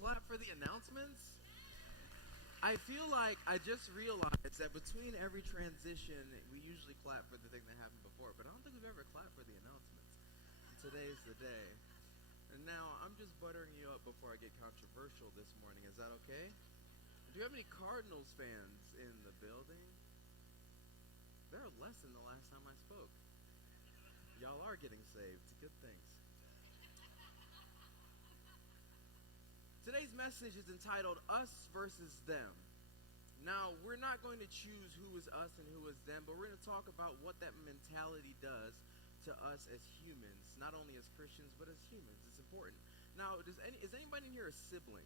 clap for the announcements? I feel like I just realized that between every transition, we usually clap for the thing that happened before, but I don't think we've ever clapped for the announcements. Today's the day. And now, I'm just buttering you up before I get controversial this morning. Is that okay? Do you have any Cardinals fans in the building? There are less than the last time I spoke. Y'all are getting saved. Good things. Today's message is entitled Us versus Them. Now, we're not going to choose who is us and who is them, but we're going to talk about what that mentality does to us as humans, not only as Christians, but as humans. It's important. Now, is anybody in here a sibling?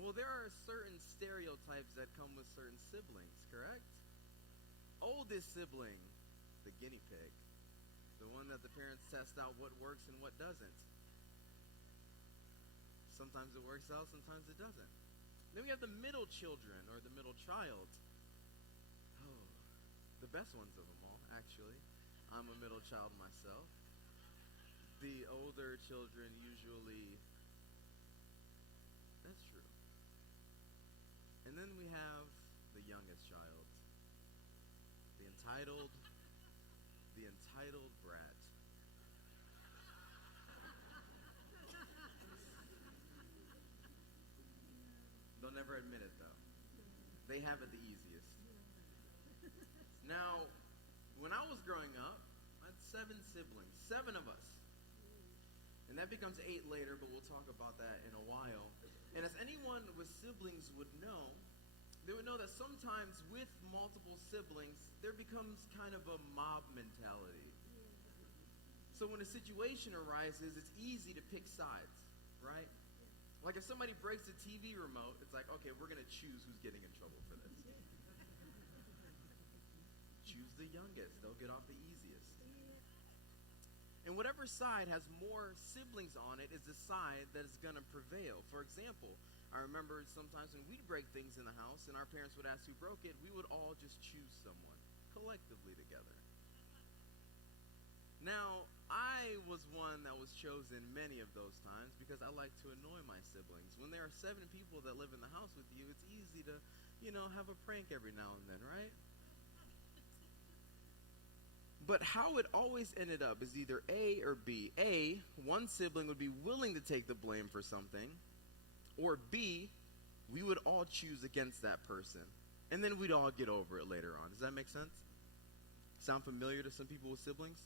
Well, there are certain stereotypes that come with certain siblings, correct? Oldest sibling, the guinea pig. The one that the parents test out what works and what doesn't. Sometimes it works out, sometimes it doesn't. Then we have the middle children, or the middle child. Oh, the best ones of them all, actually. I'm a middle child myself. The older children usually... That's true. And then we have the youngest child. The entitled brat. They'll never admit it, though. They have it the easiest. Now, when I was growing up, I had 7 siblings. 7 of us. And that becomes 8 later, but we'll talk about that in a while. And as anyone with siblings would know, they would know that sometimes with multiple siblings, there becomes kind of a mob mentality. So when a situation arises, it's easy to pick sides, right? Like if somebody breaks a TV remote, it's like, okay, we're going to choose who's getting in trouble for this. Choose the youngest. They'll get off the easiest. And whatever side has more siblings on it is the side that is going to prevail. For example, I remember sometimes when we'd break things in the house and our parents would ask who broke it, we would all just choose someone collectively together. Now, I was one that was chosen many of those times because I like to annoy my siblings. When there are 7 people that live in the house with you, it's easy to, have a prank every now and then, right? But how it always ended up is either A or B. A, one sibling would be willing to take the blame for something, or B, we would all choose against that person. And then we'd all get over it later on. Does that make sense? Sound familiar to some people with siblings?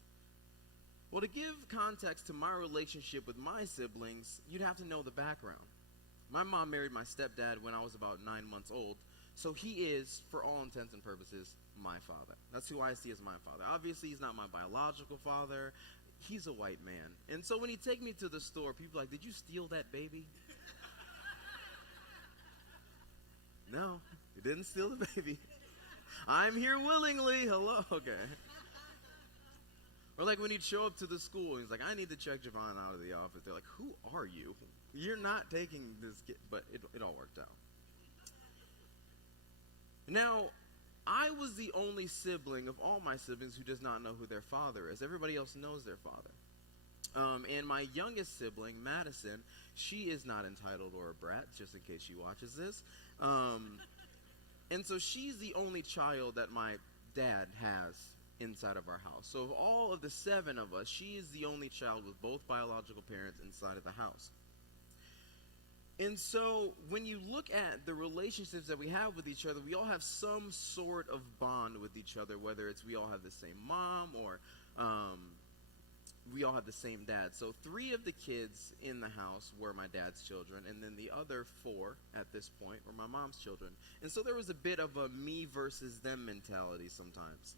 Well, to give context to my relationship with my siblings, you'd have to know the background. My mom married my stepdad when I was about 9 months old, so he is, for all intents and purposes, my father. That's who I see as my father. Obviously, he's not my biological father. He's a white man. And so when he'd take me to the store, people are like, did you steal that baby? No, you didn't steal the baby. I'm here willingly. Hello. Okay. Or like when he'd show up to the school, he's like, I need to check Javaughn out of the office. They're like, who are you? You're not taking this kid. But it all worked out. Now, I was the only sibling of all my siblings who does not know who their father is. Everybody else knows their father. And my youngest sibling, Madison, she is not entitled or a brat, just in case she watches this. And so she's the only child that my dad has inside of our house. So of all of the 7 of us, she is the only child with both biological parents inside of the house. And so when you look at the relationships that we have with each other, we all have some sort of bond with each other, whether it's we all have the same mom or we all have the same dad. So 3 of the kids in the house were my dad's children, and then the other 4 at this point were my mom's children. And so there was a bit of a me versus them mentality sometimes.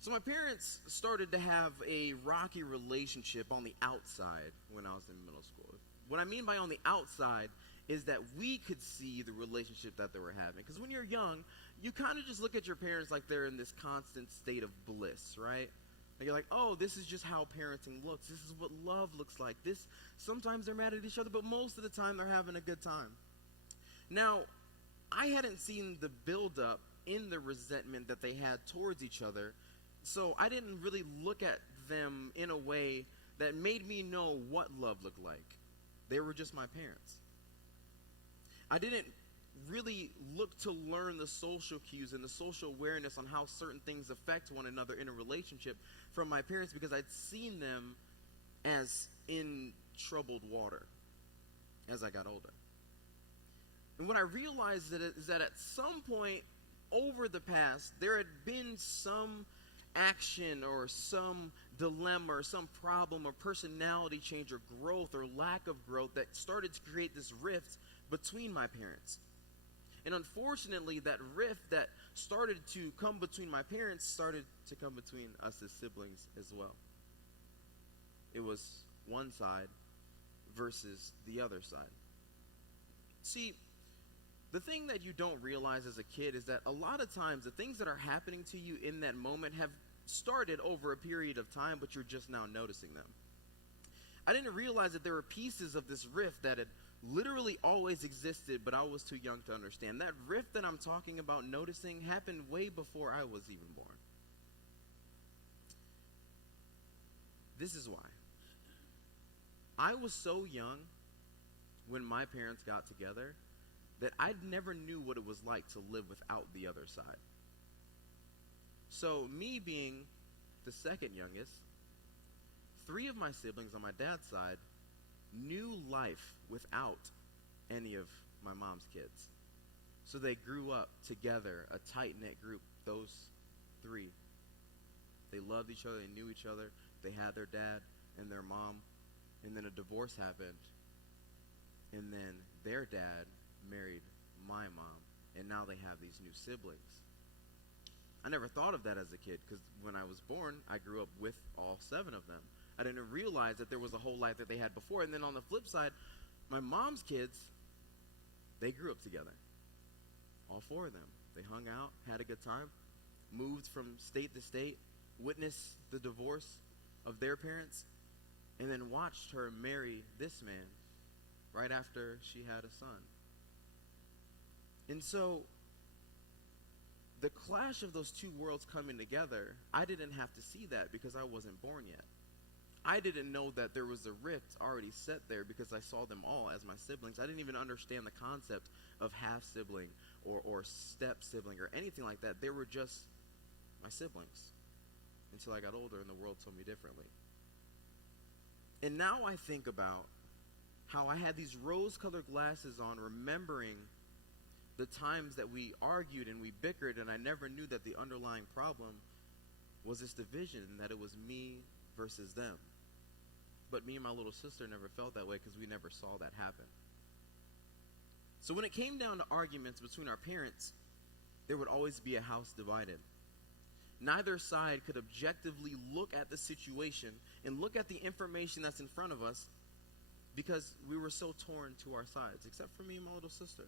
So my parents started to have a rocky relationship on the outside when I was in middle school. What I mean by on the outside is that we could see the relationship that they were having. Because when you're young, you kind of just look at your parents like they're in this constant state of bliss, right? And you're like, oh, this is just how parenting looks. This is what love looks like. Sometimes they're mad at each other, but most of the time they're having a good time. Now, I hadn't seen the buildup in the resentment that they had towards each other, so I didn't really look at them in a way that made me know what love looked like. They were just my parents. I didn't really look to learn the social cues and the social awareness on how certain things affect one another in a relationship from my parents, because I'd seen them as in troubled water as I got older. And what I realized is that at some point over the past, there had been some action or some dilemma or some problem or personality change or growth or lack of growth that started to create this rift between my parents. And unfortunately, that rift that started to come between my parents started to come between us as siblings as well. It was one side versus the other side. See, the thing that you don't realize as a kid is that a lot of times the things that are happening to you in that moment have started over a period of time, but you're just now noticing them. I didn't realize that there were pieces of this rift that had literally always existed, but I was too young to understand. That rift that I'm talking about noticing happened way before I was even born. This is why. I was so young when my parents got together that I never knew what it was like to live without the other side. So me being the second youngest, 3 of my siblings on my dad's side knew life without any of my mom's kids. So they grew up together, a tight-knit group, those 3. They loved each other, they knew each other, they had their dad and their mom, and then a divorce happened, and then their dad married my mom, and now they have these new siblings. I never thought of that as a kid, because when I was born, I grew up with all 7 of them. I didn't realize that there was a whole life that they had before. And then on the flip side, my mom's kids, they grew up together. All 4 of them. They hung out, had a good time, moved from state to state, witnessed the divorce of their parents, and then watched her marry this man right after she had a son. And so the clash of those 2 worlds coming together, I didn't have to see that because I wasn't born yet. I didn't know that there was a rift already set there because I saw them all as my siblings. I didn't even understand the concept of half-sibling or step-sibling or anything like that. They were just my siblings until I got older and the world told me differently. And now I think about how I had these rose-colored glasses on, remembering the times that we argued and we bickered, and I never knew that the underlying problem was this division, that it was me versus them. But me and my little sister never felt that way because we never saw that happen. So when it came down to arguments between our parents, there would always be a house divided. Neither side could objectively look at the situation and look at the information that's in front of us because we were so torn to our sides, except for me and my little sister.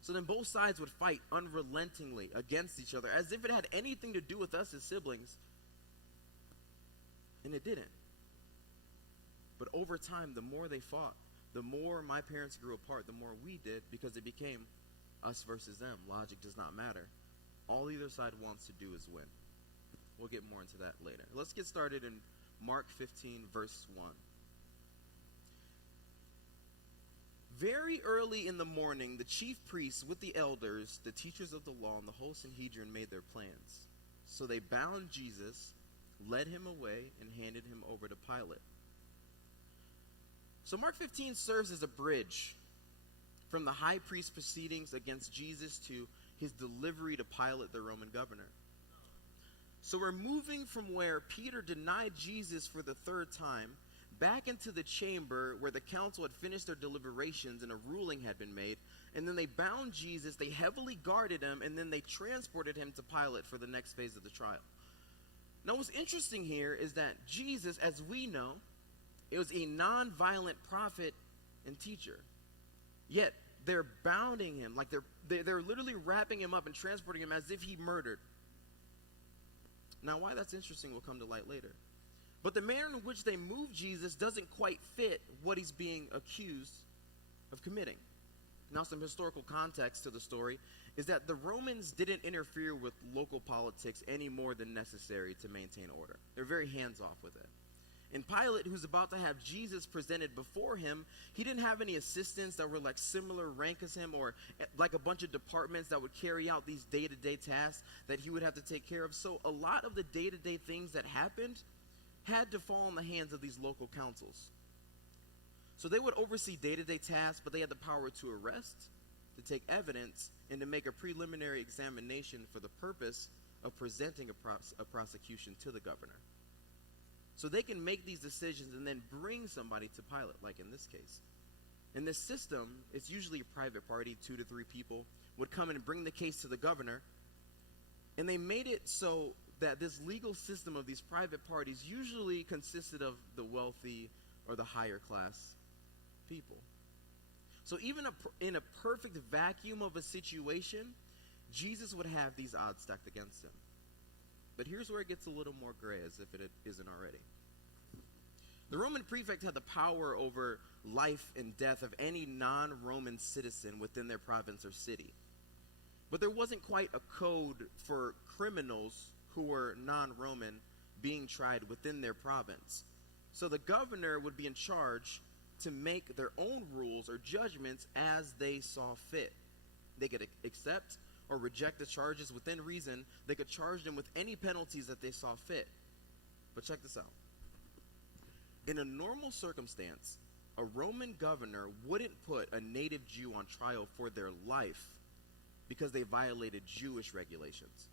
So then both sides would fight unrelentingly against each other as if it had anything to do with us as siblings. And it didn't. But over time, the more they fought, the more my parents grew apart, the more we did, because it became us versus them. Logic does not matter. All either side wants to do is win. We'll get more into that later. Let's get started in Mark 15, verse 1. Very early in the morning, the chief priests with the elders, the teachers of the law, and the whole Sanhedrin made their plans. So they bound Jesus, led him away, and handed him over to Pilate. So Mark 15 serves as a bridge from the high priest proceedings against Jesus to his delivery to Pilate, the Roman governor. So we're moving from where Peter denied Jesus for the 3rd time back into the chamber where the council had finished their deliberations and a ruling had been made. And then they bound Jesus, they heavily guarded him, and then they transported him to Pilate for the next phase of the trial. Now what's interesting here is that Jesus, as we know, it was a non-violent prophet and teacher. Yet they're bounding him, like they're literally wrapping him up and transporting him as if he murdered. Now why that's interesting will come to light later. But the manner in which they move Jesus doesn't quite fit what he's being accused of committing. Now some historical context to the story is that the Romans didn't interfere with local politics any more than necessary to maintain order. They're very hands-off with it. And Pilate, who's about to have Jesus presented before him, he didn't have any assistants that were like similar rank as him, or like a bunch of departments that would carry out these day-to-day tasks that he would have to take care of. So a lot of the day-to-day things that happened had to fall in the hands of these local councils. So they would oversee day-to-day tasks, but they had the power to arrest, to take evidence, and to make a preliminary examination for the purpose of presenting a prosecution to the governor. So they can make these decisions and then bring somebody to Pilate, like in this case. In this system, it's usually a private party, 2 to 3 people, would come in and bring the case to the governor. And they made it so that this legal system of these private parties usually consisted of the wealthy or the higher class people. So even in a perfect vacuum of a situation, Jesus would have these odds stacked against him. But here's where it gets a little more gray, as if it isn't already. The Roman prefect had the power over life and death of any non-Roman citizen within their province or city. But there wasn't quite a code for criminals who were non-Roman being tried within their province. So the governor would be in charge to make their own rules or judgments as they saw fit. They could accept or reject the charges within reason. They could charge them with any penalties that they saw fit. But check this out. In a normal circumstance, a Roman governor wouldn't put a native Jew on trial for their life because they violated Jewish regulations.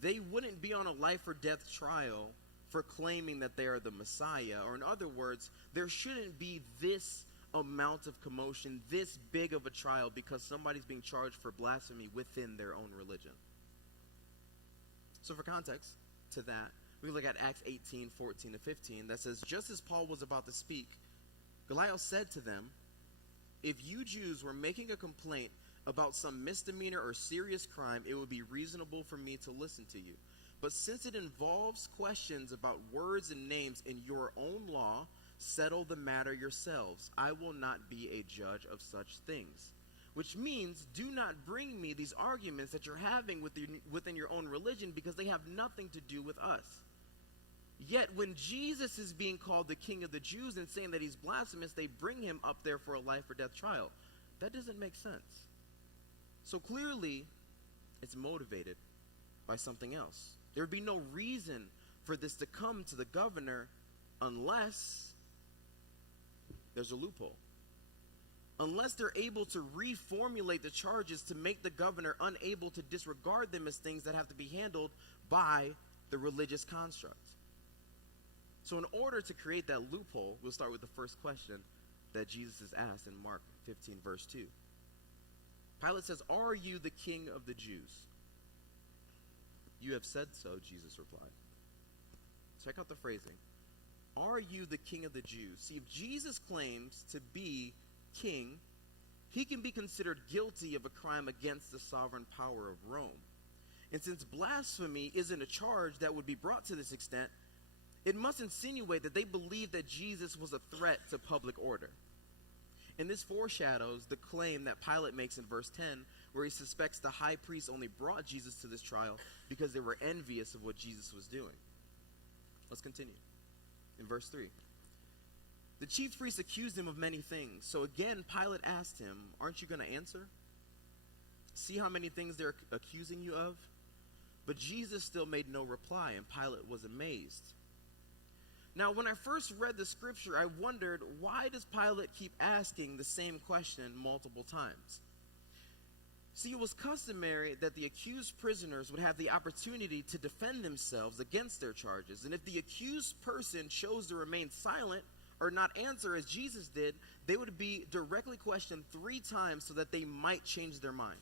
They wouldn't be on a life or death trial for claiming that they are the Messiah. Or in other words, there shouldn't be this amount of commotion, this big of a trial, because somebody's being charged for blasphemy within their own religion. So for context to that, we look at Acts 18, 14 to 15, that says, just as Paul was about to speak, Gamaliel said to them, if you Jews were making a complaint about some misdemeanor or serious crime, it would be reasonable for me to listen to you. But since it involves questions about words and names in your own law, settle the matter yourselves. I will not be a judge of such things. Which means, do not bring me these arguments that you're having within your own religion, because they have nothing to do with us. Yet when Jesus is being called the King of the Jews and saying that he's blasphemous, they bring him up there for a life or death trial. That doesn't make sense. So clearly, it's motivated by something else. There would be no reason for this to come to the governor unless there's a loophole. Unless they're able to reformulate the charges to make the governor unable to disregard them as things that have to be handled by the religious construct. So in order to create that loophole, we'll start with the first question that Jesus is asked in Mark 15, verse 2. Pilate says, "Are you the king of the Jews?" "You have said so," Jesus replied. Check out the phrasing. Are you the king of the Jews? See, if Jesus claims to be king, he can be considered guilty of a crime against the sovereign power of Rome. And since blasphemy isn't a charge that would be brought to this extent, it must insinuate that they believe that Jesus was a threat to public order. And this foreshadows the claim that Pilate makes in verse 10, where he suspects the high priest only brought Jesus to this trial because they were envious of what Jesus was doing. Let's continue. In verse 3. The chief priests accused him of many things. So again, Pilate asked him, "Aren't you going to answer? See how many things they're accusing you of?" But Jesus still made no reply, and Pilate was amazed. Now, when I first read the scripture, I wondered, why does Pilate keep asking the same question multiple times? See, it was customary that the accused prisoners would have the opportunity to defend themselves against their charges. And if the accused person chose to remain silent or not answer as Jesus did, they would be directly questioned 3 times so that they might change their mind.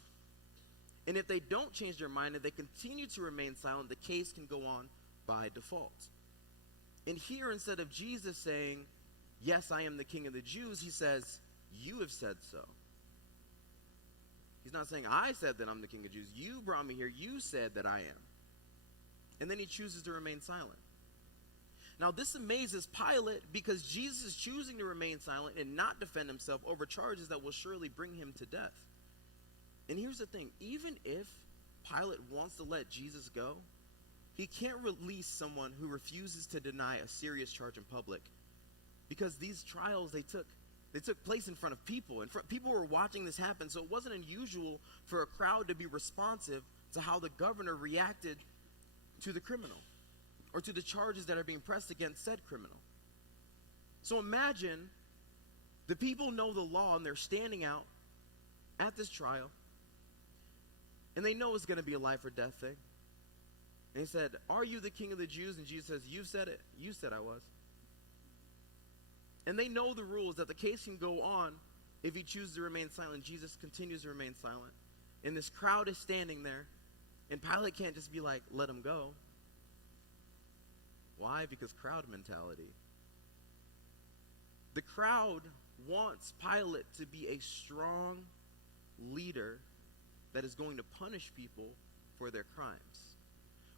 And if they don't change their mind and they continue to remain silent, the case can go on by default. And here, instead of Jesus saying, "Yes, I am the king of the Jews," he says, "You have said so." He's not saying, "I said that I'm the king of the Jews. You brought me here. You said that I am." And then he chooses to remain silent. Now, this amazes Pilate because Jesus is choosing to remain silent and not defend himself over charges that will surely bring him to death. And here's the thing. Even if Pilate wants to let Jesus go, he can't release someone who refuses to deny a serious charge in public, because these trials, they took place in front of people, and people were watching this happen. So it wasn't unusual for a crowd to be responsive to how the governor reacted to the criminal or to the charges that are being pressed against said criminal. So imagine the people know the law and they're standing out at this trial, and they know it's going to be a life or death thing. And he said, "Are you the king of the Jews?" And Jesus says, "You said it. You said I was." And they know the rules, that the case can go on if he chooses to remain silent. Jesus continues to remain silent. And this crowd is standing there, and Pilate can't just be like, "Let him go." Why? Because crowd mentality. The crowd wants Pilate to be a strong leader that is going to punish people for their crimes,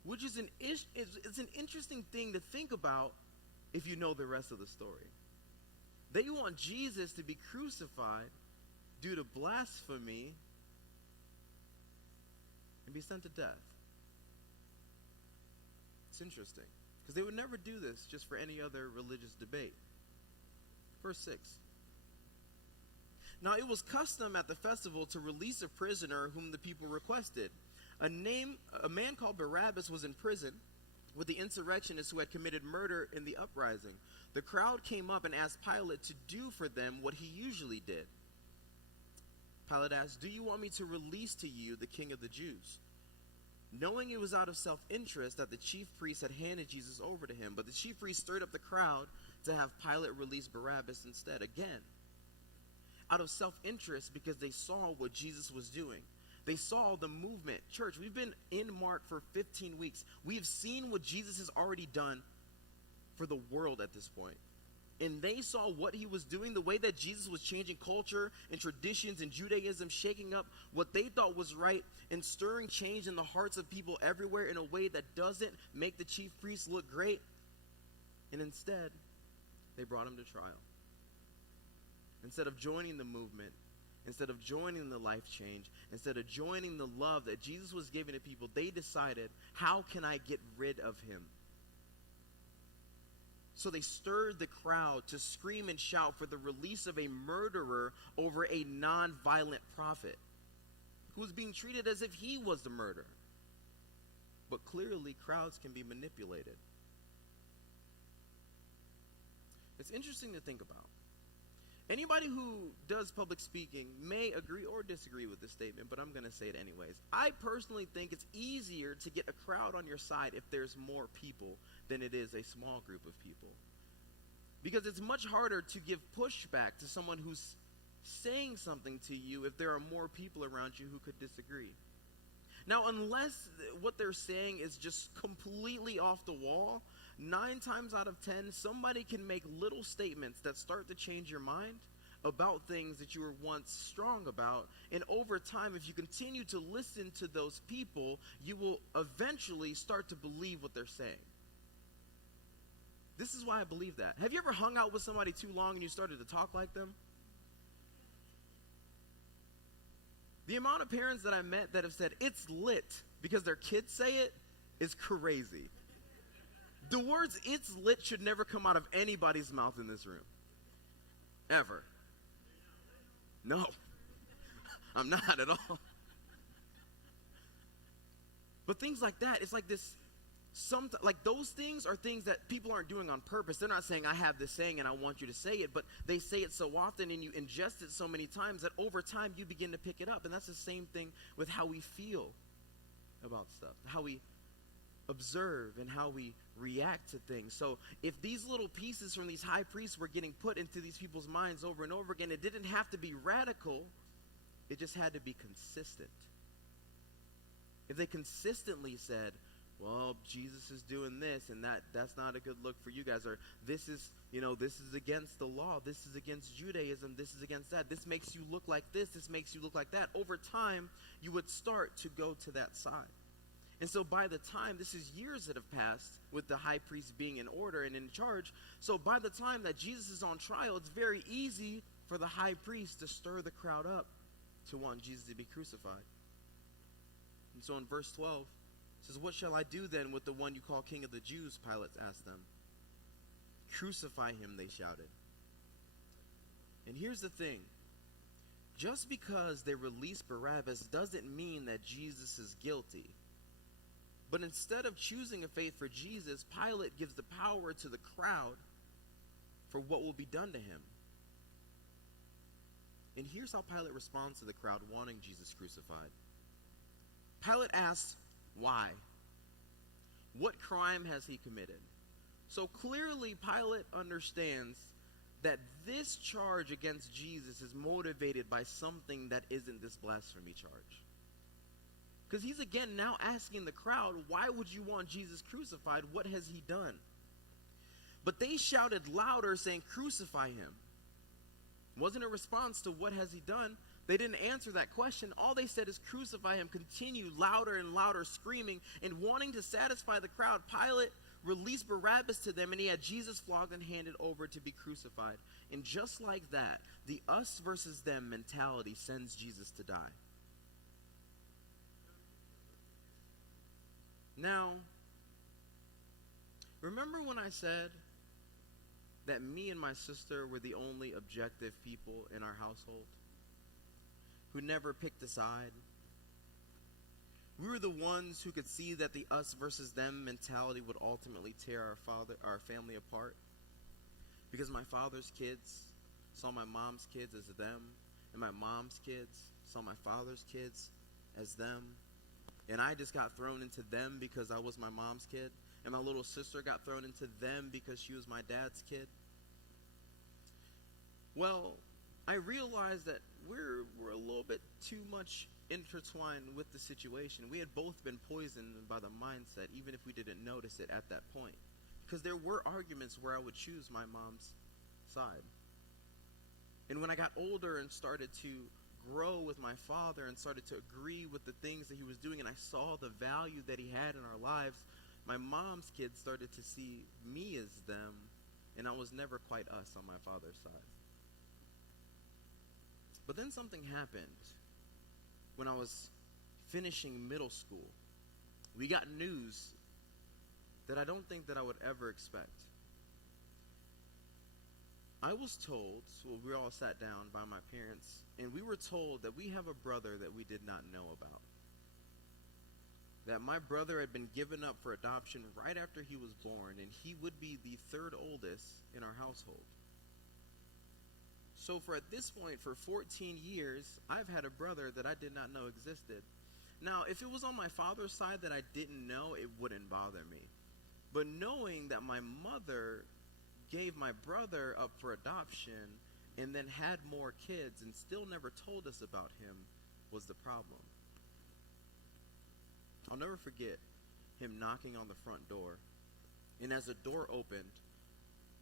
which is it's an interesting thing to think about if you know the rest of the story. They want Jesus to be crucified due to blasphemy and be sent to death. It's interesting, because they would never do this just for any other religious debate. Verse 6. Now it was custom at the festival to release a prisoner whom the people requested. A man called Barabbas was in prison with the insurrectionists who had committed murder in the uprising. The crowd came up and asked Pilate to do for them what he usually did. Pilate asked, "Do you want me to release to you the king of the Jews?" Knowing it was out of self-interest that the chief priests had handed Jesus over to him, but the chief priests stirred up the crowd to have Pilate release Barabbas instead. Again, out of self-interest, because they saw what Jesus was doing. They saw the movement. Church, we've been in Mark for 15 weeks. We have seen what Jesus has already done for the world at this point. And they saw what he was doing, the way that Jesus was changing culture and traditions and Judaism, shaking up what they thought was right and stirring change in the hearts of people everywhere in a way that doesn't make the chief priests look great. And instead, they brought him to trial. Instead of joining the movement, instead of joining the life change, instead of joining the love that Jesus was giving to people, they decided, how can I get rid of him? So they stirred the crowd to scream and shout for the release of a murderer over a non-violent prophet who was being treated as if he was the murderer. But clearly, crowds can be manipulated. It's interesting to think about. Anybody who does public speaking may agree or disagree with this statement, but I'm going to say it anyways. I personally think it's easier to get a crowd on your side if there's more people than it is a small group of people. Because it's much harder to give pushback to someone who's saying something to you if there are more people around you who could disagree. Now, unless what they're saying is just completely off the wall, 9 times out of 10, somebody can make little statements that start to change your mind about things that you were once strong about. And over time, if you continue to listen to those people, you will eventually start to believe what they're saying. This is why I believe that. Have you ever hung out with somebody too long and you started to talk like them? The amount of parents that I met that have said, "It's lit," because their kids say it, is crazy. The words "it's lit" should never come out of anybody's mouth in this room. Ever. No. I'm not at all. But things like that, it's like this, like those things are things that people aren't doing on purpose. They're not saying, "I have this saying and I want you to say it," but they say it so often and you ingest it so many times that over time you begin to pick it up. And that's the same thing with how we feel about stuff, how we observe and how we react to things. So if these little pieces from these high priests were getting put into these people's minds over and over again, it didn't have to be radical. It just had to be consistent. If they consistently said, "Well, Jesus is doing this, and that's not a good look for you guys," or this is against the law, this is against Judaism, this is against that, this makes you look like this makes you look like that, over time, you would start to go to that side. And so by the time, this is years that have passed with the high priest being in order and in charge, so by the time that Jesus is on trial, it's very easy for the high priest to stir the crowd up to want Jesus to be crucified. And so in verse 12, It says, "What shall I do then with the one you call King of the Jews?" Pilate asked them. "Crucify him," they shouted. And here's the thing. Just because they release Barabbas doesn't mean that Jesus is guilty. But instead of choosing a faith for Jesus, Pilate gives the power to the crowd for what will be done to him. And here's how Pilate responds to the crowd wanting Jesus crucified. Pilate asks, why? What crime has he committed? So clearly Pilate understands that this charge against Jesus is motivated by something that isn't this blasphemy charge. Because he's again now asking the crowd, why would you want Jesus crucified? What has he done? But they shouted louder, saying, "Crucify him." It wasn't a response to what has he done. They didn't answer that question. All they said is, "Crucify him." Continue louder and louder screaming, and wanting to satisfy the crowd, Pilate released Barabbas to them, and he had Jesus flogged and handed over to be crucified. And just like that, the us versus them mentality sends Jesus to die. Now, remember when I said that me and my sister were the only objective people in our household who never picked a side? We were the ones who could see that the us versus them mentality would ultimately tear our family apart. Because my father's kids saw my mom's kids as them, and my mom's kids saw my father's kids as them. And I just got thrown into them because I was my mom's kid. And my little sister got thrown into them because she was my dad's kid. Well, I realized that we're a little bit too much intertwined with the situation. We had both been poisoned by the mindset, even if we didn't notice it at that point. Because there were arguments where I would choose my mom's side. And when I got older and started to grow with my father and started to agree with the things that he was doing, and I saw the value that he had in our lives, my mom's kids started to see me as them, and I was never quite us on my father's side. But then something happened when I was finishing middle school. We got news that I don't think that I would ever expect. I was told, well, we all sat down by my parents, and we were told that we have a brother that we did not know about. That my brother had been given up for adoption right after he was born, and he would be the third oldest in our household. So for at this point, for 14 years, I've had a brother that I did not know existed. Now, if it was on my father's side that I didn't know, it wouldn't bother me. But knowing that my mother gave my brother up for adoption and then had more kids and still never told us about him was the problem. I'll never forget him knocking on the front door. And as the door opened,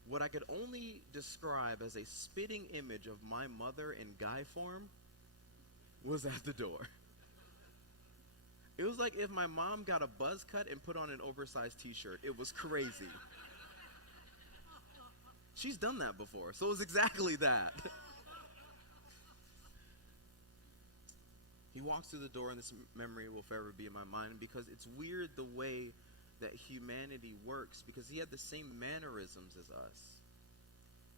what I could only describe as a spitting image of my mother in guy form was at the door. It was like if my mom got a buzz cut and put on an oversized t-shirt. It was crazy. She's done that before, so it was exactly that. He walks through the door, and this memory will forever be in my mind because it's weird the way that humanity works, because he had the same mannerisms as us.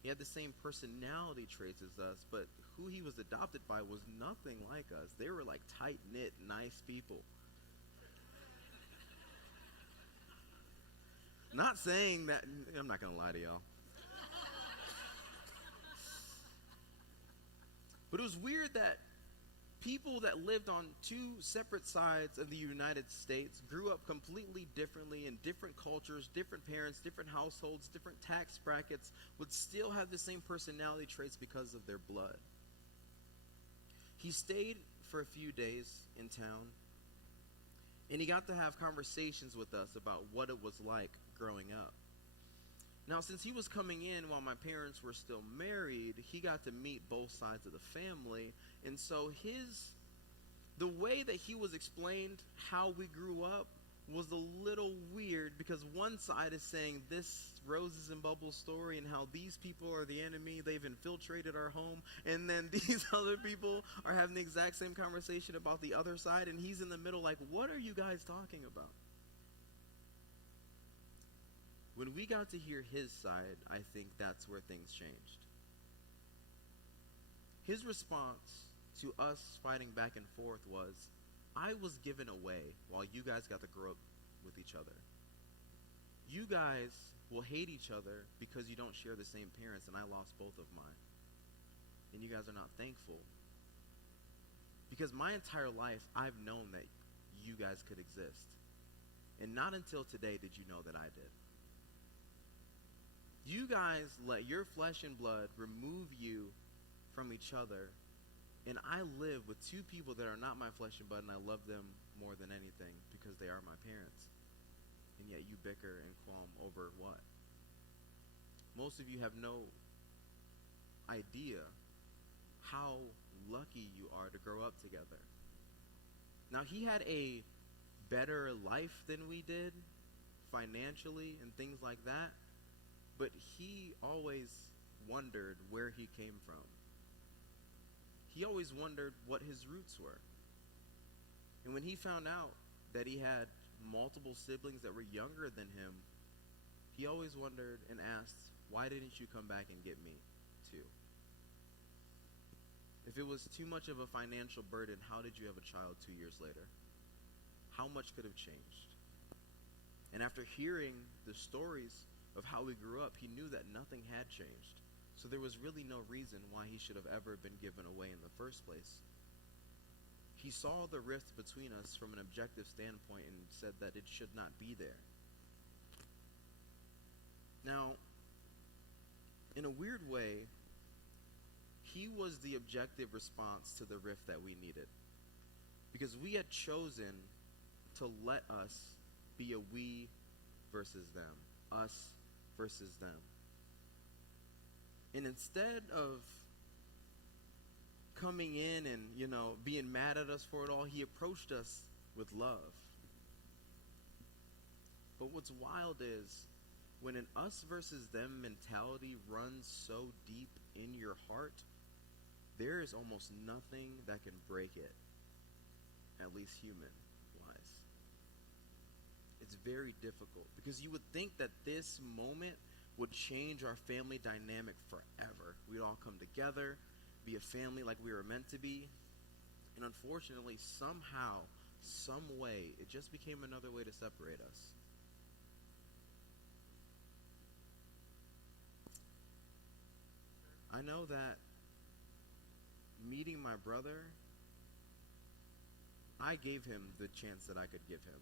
He had the same personality traits as us, but who he was adopted by was nothing like us. They were like tight-knit, nice people. Not saying that, I'm not going to lie to y'all. But it was weird that people that lived on two separate sides of the United States grew up completely differently in different cultures, different parents, different households, different tax brackets, would still have the same personality traits because of their blood. He stayed for a few days in town, and he got to have conversations with us about what it was like growing up. Now, since he was coming in while my parents were still married, he got to meet both sides of the family. And so the way that he was explained how we grew up was a little weird, because one side is saying this roses and bubbles story and how these people are the enemy, they've infiltrated our home, and then these other people are having the exact same conversation about the other side, and he's in the middle like, what are you guys talking about? When we got to hear his side, I think that's where things changed. His response to us fighting back and forth was, I was given away while you guys got to grow up with each other. You guys will hate each other because you don't share the same parents, and I lost both of mine. And you guys are not thankful. Because my entire life, I've known that you guys could exist. And not until today did you know that I did. You guys let your flesh and blood remove you from each other, and I live with two people that are not my flesh and blood, and I love them more than anything because they are my parents. And yet you bicker and qualm over what? Most of you have no idea how lucky you are to grow up together. Now, he had a better life than we did, financially and things like that, but he always wondered where he came from. He always wondered what his roots were. And when he found out that he had multiple siblings that were younger than him, he always wondered and asked, why didn't you come back and get me too? If it was too much of a financial burden, how did you have a child 2 years later? How much could have changed? And after hearing the stories of how we grew up, he knew that nothing had changed. So there was really no reason why he should have ever been given away in the first place. He saw the rift between us from an objective standpoint and said that it should not be there. Now, in a weird way, he was the objective response to the rift that we needed. Because we had chosen to let us be a we versus them, us versus them. And instead of coming in and, being mad at us for it all, he approached us with love. But what's wild is when an us versus them mentality runs so deep in your heart, there is almost nothing that can break it, at least human-wise. It's very difficult because you would think that this moment would change our family dynamic forever. We'd all come together, be a family like we were meant to be. And unfortunately, somehow, some way, it just became another way to separate us. I know that meeting my brother, I gave him the chance that I could give him.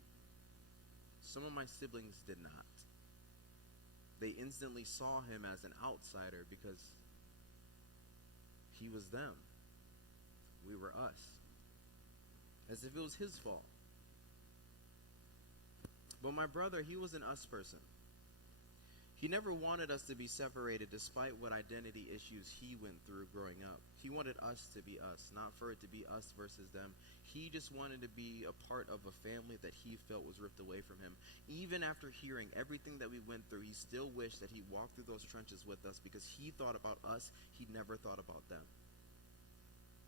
Some of my siblings did not. They instantly saw him as an outsider because he was them. We were us. As if it was his fault. But my brother, he was an us person. He never wanted us to be separated despite what identity issues he went through growing up. He wanted us to be us, not for it to be us versus them. He just wanted to be a part of a family that he felt was ripped away from him. Even after hearing everything that we went through, he still wished that he walked through those trenches with us because he thought about us. He never thought about them.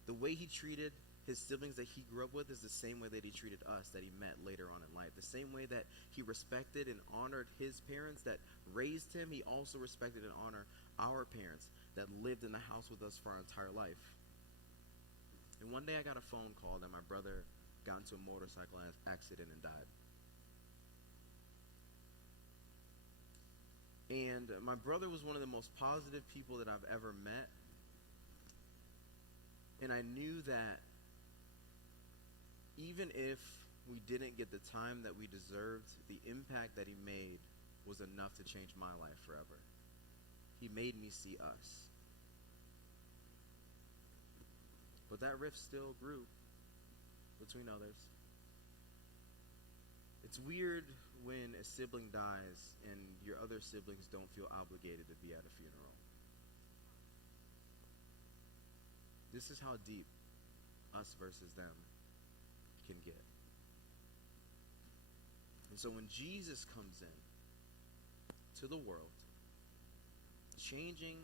The way he treated his siblings that he grew up with is the same way that he treated us that he met later on in life. The same way that he respected and honored his parents that raised him, he also respected and honored our parents that lived in the house with us for our entire life. And one day I got a phone call that my brother got into a motorcycle accident and died. And my brother was one of the most positive people that I've ever met. And I knew that even if we didn't get the time that we deserved, the impact that he made was enough to change my life forever. He made me see us. But that rift still grew between others. It's weird when a sibling dies and your other siblings don't feel obligated to be at a funeral. This is how deep us versus them can get. And so when Jesus comes in to the world, changing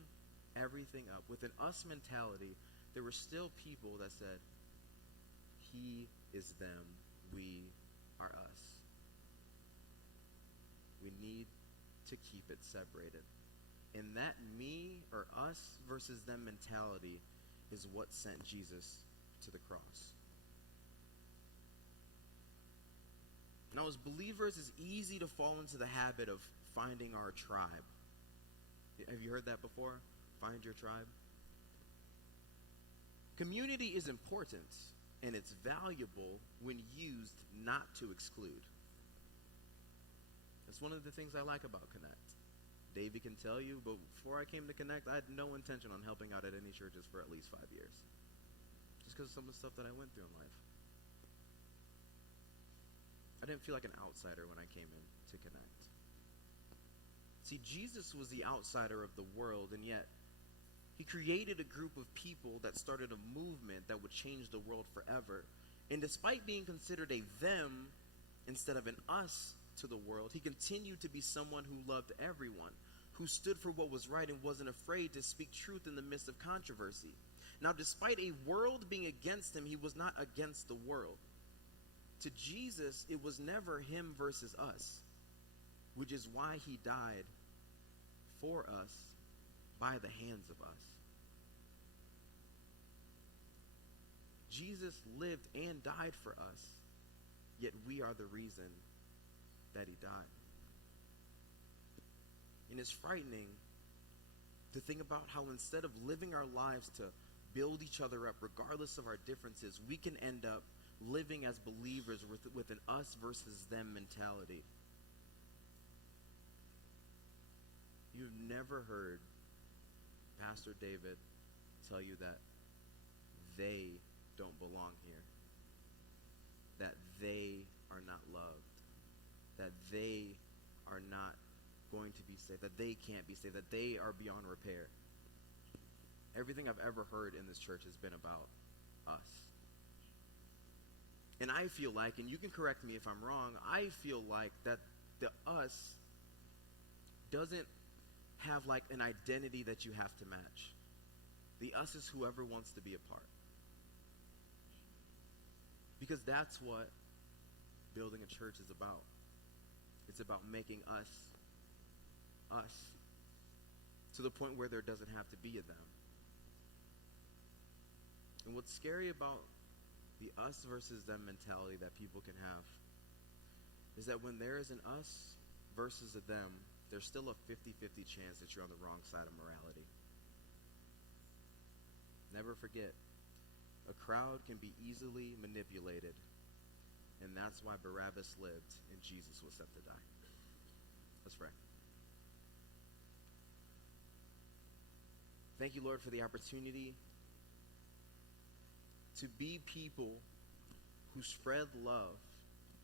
everything up with an us mentality, there were still people that said, he is them, we are us. We need to keep it separated. And that me or us versus them mentality is what sent Jesus to the cross. Now, as believers, it's easy to fall into the habit of finding our tribe. Have you heard that before? Find your tribe. Community is important, and it's valuable when used not to exclude. That's one of the things I like about Connect. Davey can tell you, but before I came to Connect, I had no intention on helping out at any churches for at least 5 years. Just because of some of the stuff that I went through in life. I didn't feel like an outsider when I came in to Connect. See, Jesus was the outsider of the world, and yet he created a group of people that started a movement that would change the world forever. And despite being considered a them instead of an us to the world, he continued to be someone who loved everyone, who stood for what was right and wasn't afraid to speak truth in the midst of controversy. Now, despite a world being against him, he was not against the world. To Jesus, it was never him versus us, which is why he died for us by the hands of us. Jesus lived and died for us, yet we are the reason that he died. And it's frightening to think about how instead of living our lives to build each other up regardless of our differences, we can end up living as believers with an us versus them mentality. You've never heard Pastor David tell you that they don't belong here, that they are not loved, that they are not going to be saved, that they can't be saved, that they are beyond repair. Everything I've ever heard in this church has been about us. And I feel like, and you can correct me if I'm wrong, I feel like that the us doesn't have like an identity that you have to match. The us is whoever wants to be a part. Because that's what building a church is about. It's about making us to the point where there doesn't have to be a them. And what's scary about the us versus them mentality that people can have is that when there is an us versus a them, there's still a 50-50 chance that you're on the wrong side of morality. Never forget, a crowd can be easily manipulated, and that's why Barabbas lived and Jesus was set to die. Let's pray. Thank you, Lord, for the opportunity to be people who spread love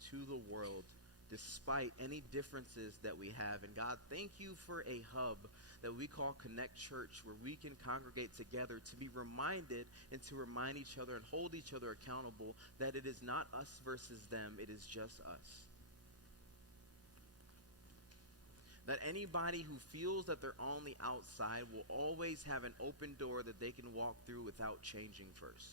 to the world despite any differences that we have. And God, thank you for a hub that we call Connect Church, where we can congregate together to be reminded and to remind each other and hold each other accountable that it is not us versus them, it is just us. That anybody who feels that they're on the outside will always have an open door that they can walk through without changing first.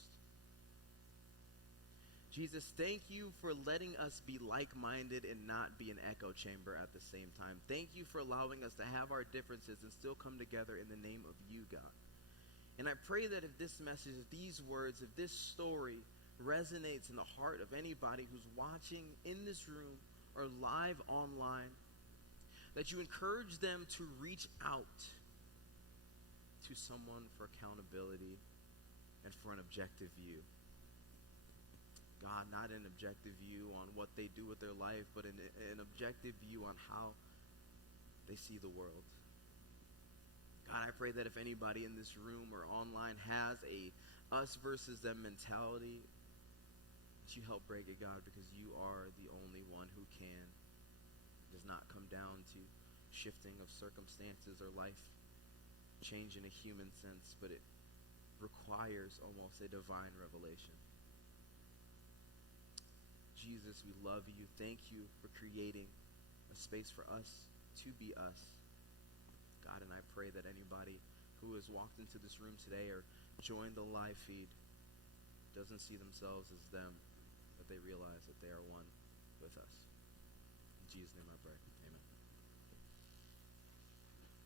Jesus, thank you for letting us be like-minded and not be an echo chamber at the same time. Thank you for allowing us to have our differences and still come together in the name of you, God. And I pray that if this message, if these words, if this story resonates in the heart of anybody who's watching in this room or live online, that you encourage them to reach out to someone for accountability and for an objective view. God, not an objective view on what they do with their life, but an objective view on how they see the world. God, I pray that if anybody in this room or online has a us versus them mentality, that you help break it, God, because you are the only one who can. It does not come down to shifting of circumstances or life change in a human sense, but it requires almost a divine revelation. Jesus, we love you. Thank you for creating a space for us to be us. God, and I pray that anybody who has walked into this room today or joined the live feed doesn't see themselves as them, but they realize that they are one with us. In Jesus' name I pray.